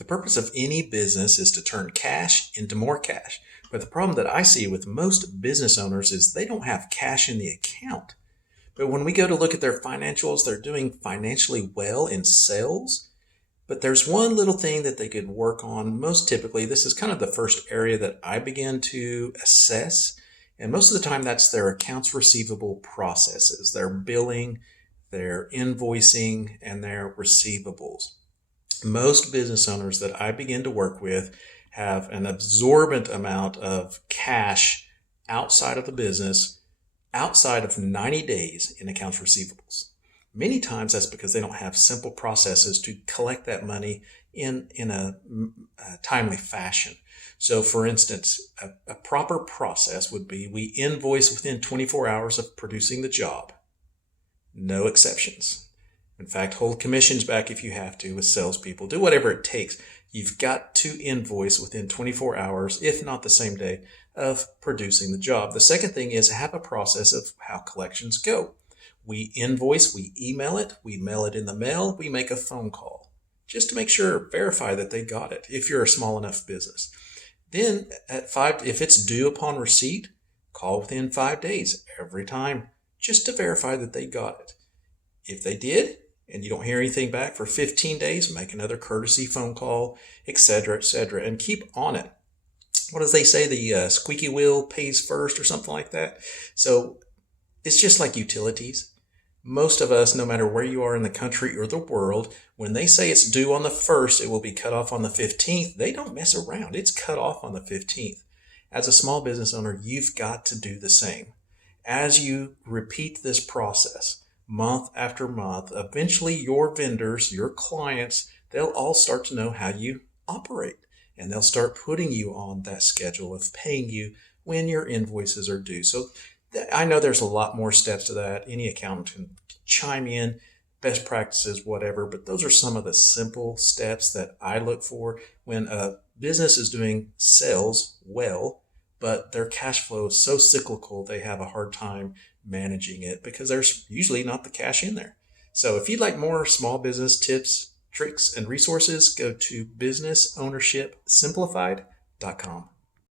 The purpose of any business is to turn cash into more cash. But the problem that I see with most business owners is they don't have cash in the account. But when we go to look at their financials, they're doing financially well in sales. But there's one little thing that they could work on. Most typically, this is kind of the first area that I begin to assess. And most of the time, that's their accounts receivable processes, their billing, their invoicing, and their receivables. Most business owners that I begin to work with have an absorbent amount of cash outside of the business, outside of 90 days in accounts receivables. Many times that's because they don't have simple processes to collect that money in a timely fashion. So for instance, a proper process would be we invoice within 24 hours of producing the job. No exceptions. In fact, hold commissions back if you have to with salespeople. Do whatever it takes. You've got to invoice within 24 hours, if not the same day, of producing the job. The second thing is have a process of how collections go. We invoice, we email it, we mail it in the mail, we make a phone call just to make sure, verify that they got it if you're a small enough business. Then if it's due upon receipt, call within 5 days every time just to verify that they got it. If they did, and you don't hear anything back for 15 days, make another courtesy phone call, etc., and keep on it. What does they say? The squeaky wheel pays first or something like that. So it's just like utilities. Most of us, no matter where you are in the country or the world, when they say it's due on the 1st, it will be cut off on the 15th. They don't mess around. It's cut off on the 15th. As a small business owner, you've got to do the same. As you repeat this process, month after month, eventually your vendors, your clients, they'll all start to know how you operate. And they'll start putting you on that schedule of paying you when your invoices are due. So I know there's a lot more steps to that. Any accountant can chime in, best practices, whatever, but those are some of the simple steps that I look for when a business is doing sales well, but their cash flow is so cyclical, they have a hard time managing it because there's usually not the cash in there. So if you'd like more small business tips, tricks, and resources, go to businessownershipsimplified.com.